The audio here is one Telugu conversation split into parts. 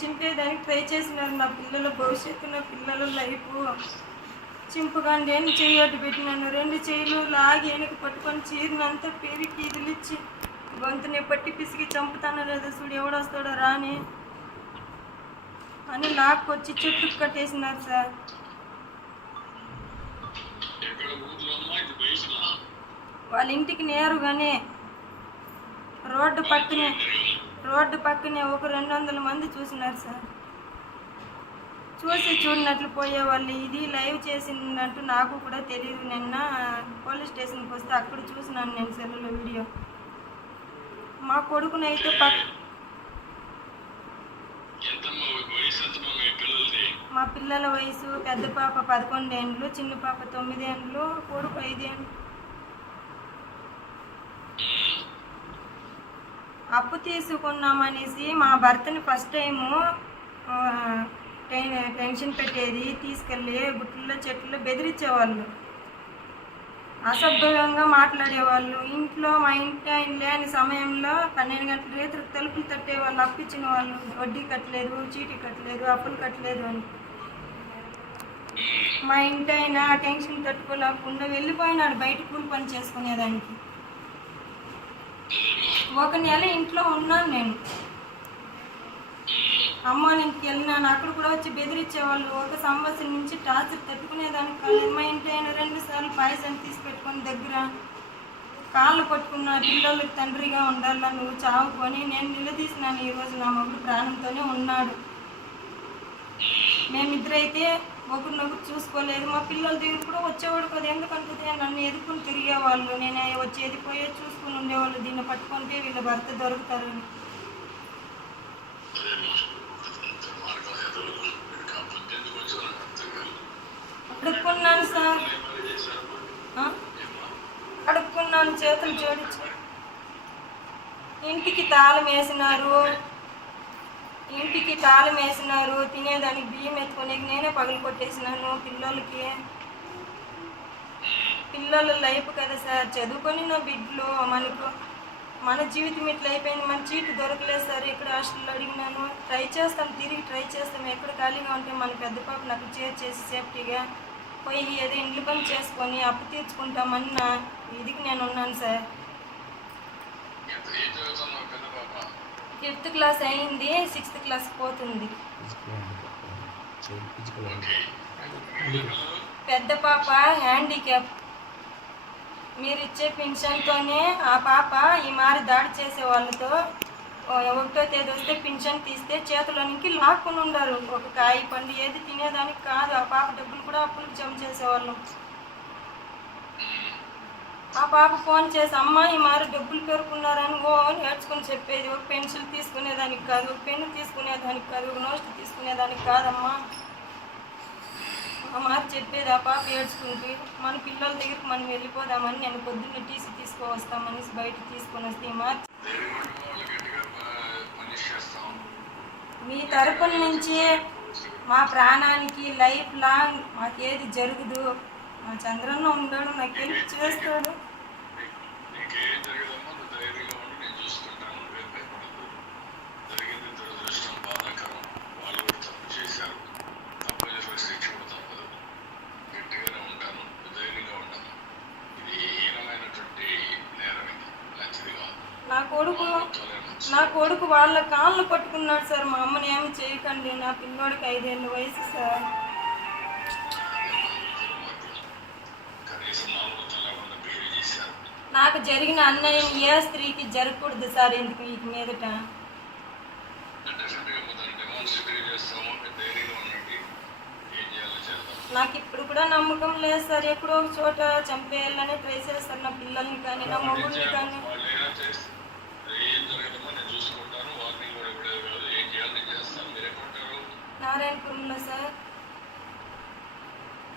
చింపేదానికి ట్రై చేసినారు నా పిల్లల భవిష్యత్తు నా పిల్లల లైఫ్. చింపకండి నేను చేయటి పెట్టినాను. రెండు చెయ్యిలు లాగి వెనక పట్టుకొని చీరినంతా పెరిగి ఇదిలిచ్చి గొంతుని పట్టి పిసికి చంపుతానో లేదో చూడు ఎవడొస్తాడో రాని అని లాక్కొచ్చి చెట్టుకు కట్టేసినారు సార్. వాళ్ళ ఇంటికి నేరుగానే రోడ్డు పక్కనే రోడ్డు పక్కనే ఒక రెండు వందల మంది చూసినారు సార్. చూసి చూడనట్లు పోయేవాళ్ళు ఇది లైవ్ చేసినట్టు నాకు కూడా తెలియదు నిన్న పోలీస్ స్టేషన్కి వస్తే అక్కడ చూసినాను నేను సెల్లులో వీడియో. మా కొడుకునైతే పక్ ఎంతమ్మా వయసు ఎంతమ్మా మీ పిల్లలది? మా పిల్లల వయసు పెద్ద పాప పదకొండేండ్లు చిన్న పాప తొమ్మిదేండ్లు కొడుకు ఐదేండ్లు. అప్పు తీసుకున్నామనేసి మా భర్తని ఫస్ట్ టైము టెన్- టెన్షన్ పెట్టేది తీసుకెళ్ళి గుట్లలో చెట్లు బెదిరించేవాళ్ళు. అసభ్యంగా మాట్లాడేవాళ్ళు. ఇంట్లో మా ఇంటి ఆయన లేని సమయంలో పన్నెండు గంటల రేతులు తలుపులు తట్టే వాళ్ళు అప్పించిన వాళ్ళు వడ్డీ కట్టలేదు చీటీ కట్టలేదు అప్పులు కట్టలేదు అని. మా ఇంటి ఆయన ఆ టెన్షన్ తట్టుకోలేకుండా వెళ్ళిపోయినాడు బయట కూలి పని చేసుకునేదానికి. ఒక నెల ఇంట్లో ఉన్నాను నేను. అమ్మ వాళ్ళ ఇంటికి వెళ్ళినాను. అక్కడ కూడా వచ్చి బెదిరించేవాళ్ళు. ఒక సంవత్సరం నుంచి టార్చర్ తట్టుకునేదానికి కాలేదు. మా ఇంట్లో అయినా రెండు సార్లు పాయసం తీసి దగ్గర కాళ్ళు పట్టుకున్న పిల్లలకు తండ్రిగా ఉండాలా నువ్వు చావుకొని నేను నిలదీసినాను. ఈరోజు నా మొగుడు ప్రాణంతోనే ఉన్నాడు. మేమిద్దరైతే ఒకరినొకరు చూసుకోలేదు. మా పిల్లల దగ్గర కూడా వచ్చేవాడు కదా. ఎందుకంటే నన్ను ఎదుర్కొని తిరిగేవాళ్ళు. నేను వచ్చేది పోయే చూసుకుని ఉండేవాళ్ళు. దీన్ని పట్టుకుంటే వీళ్ళ భర్త దొరుకుతారని. అడుక్కున్నాను సార్. అడుక్కున్నాను చేతులు జోడించి. ఇంటికి తాళం వేసినారు. ఇంటికి తాళం వేసినారు తినేదానికి బియ్యం ఎత్తుకొని నేనే పగలు కొట్టేసినాను పిల్లలకి. పిల్లల లైఫ్ కదా సార్ చదువుకొని నా బిడ్డలు మనకు మన జీవితం ఇట్లా అయిపోయింది మన చీటు దొరకలేదు సార్ ఇక్కడ హాస్టల్లో అడిగినాను. ట్రై చేస్తాం తిరిగి ట్రై చేస్తాం ఎక్కడ ఖాళీగా ఉంటే మన పెద్ద పాప నాకు చేర్చేసి సేఫ్టీగా పోయి ఏదో ఇండ్లు పని చేసుకొని అప్పు తీర్చుకుంటామన్న ఇదికి నేను ఉన్నాను సార్ ఎంత ఏం చదువుతున్నావు పెద్ద పాప ఫిఫ్త్ క్లాస్ అయింది సిక్స్త్ క్లాస్ పోతుంది. పెద్ద పాప హ్యాండిక్యాప్. మీరు ఇచ్చే పింఛన్తోనే ఆ పాప ఈ మారి దాడి చేసే వాళ్ళతో ఒకటో తేదీ వస్తే పింఛన్ తీస్తే చేతిలోనికి లాక్కుని ఉండరు ఒక కాయ పండు ఏది తినేదానికి కాదు ఆ పాప డబ్బులు కూడా అప్పులకు జమ చేసేవాళ్ళం. ఆ పాప ఫోన్ చేసి అమ్మ ఈ మారు డబ్బులు పెరుకున్నారని ఓ నేర్చుకుని చెప్పేది. ఒక పెన్సిల్ తీసుకునేదానికి కాదు ఒక పెన్ను తీసుకునేదానికి కాదు ఒక నోట్ తీసుకునేదానికి కాదమ్మా. ఆ మారు చెప్పేది ఆ పాప ఏడ్చుకుంటే మన పిల్లల దగ్గరికి మనం వెళ్ళిపోదామని నేను పొద్దున్నే టీసీ తీసుకువస్తామనేసి బయట తీసుకొని వస్తే ఈ మీ తరపున నుంచి మా ప్రాణానికి లైఫ్ లాంగ్ మాకేది జరుగుదు. మా చంద్రన్న ఉన్నాడు నాకు చేస్తాడు నా కొడుకు. నా కొడుకు వాళ్ళ కాళ్ళు పట్టుకున్నాడు సార్. మా అమ్మని ఏమి చేయకండి నా పిల్లోడికి ఐదేళ్ళ వయసు సార్. నాకు జరిగిన అన్యాయం ఏ స్త్రీకి జరగకూడదు సార్ ఎందుకు వీటి మీదట? నాకు ఇప్పుడు కూడా నమ్మకం లేదు సార్. ఎప్పుడో ఒక చోట చంపేయాలని ట్రై చేస్తారు. నా పిల్లల్ని కానీ నా మొగుడిని కానీ. నారాయణపురంలో సార్.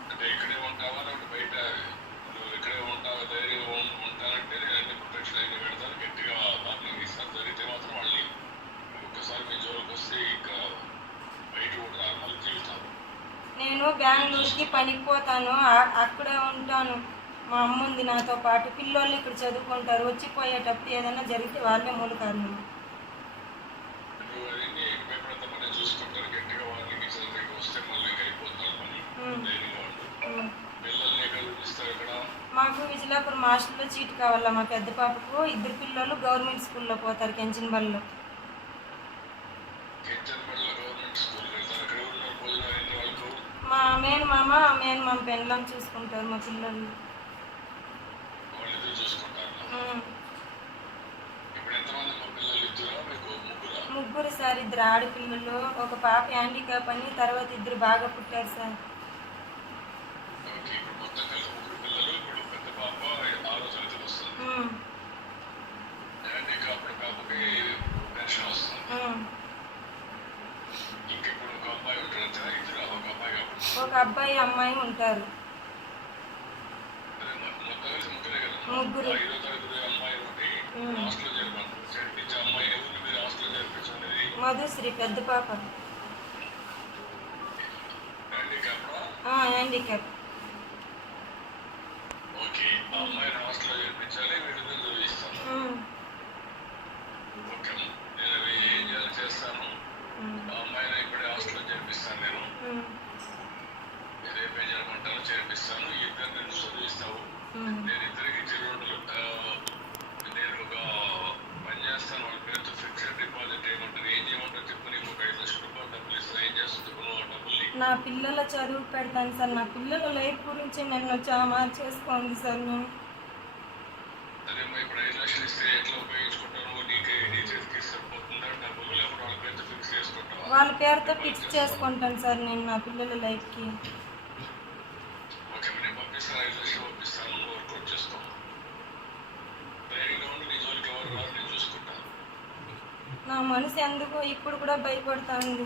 అంటే ఇక్కడే ఉంటావా? బయట ఇంటికి పనికి పోతాను అక్కడే ఉంటాను. మా అమ్మ ఉంది నాతో పాటు. పిల్లోళ్ళు ఇక్కడ చదువుకుంటారు. వచ్చిపోయేటప్పుడు ఏదైనా జరిగితే వాళ్ళే మూల కారణం మాకు విజయలాపురం హాస్టల్లో చీటు కావాలా మా పెద్ద పాపకు? ఇద్దరు పిల్లలు గవర్నమెంట్ స్కూల్లో పోతారు కెంచన్ బళ్ళలో మేన్ మామ మేన్ మామ పెళ్ళం చూసుకుంటారు మా పిల్లలు. ముగ్గురు సార్ ఇద్దరు ఆడపిల్లలు ఒక పాప హ్యాండిక్యాప్ అని తర్వాత ఇద్దరు బాగా పుట్టారు సార్. అమ్మాయి ఉంటారు. ముగ్గురు. మధుశ్రీ పెద్ద పాప. హ్యాండిక్యాప్ నా పిల్లల చదువు పెడతాను సార్. నా పిల్లల లైఫ్ గురించి నన్ను చాలా మార్చేసుకోండి సార్ నేను వాళ్ళ పేరుతో ఫిక్స్ చేసుకుంటాను సార్ నేను నా పిల్లల లైఫ్కి నా మనసు ఎందుకు ఇప్పుడు కూడా భయపడతా ఉంది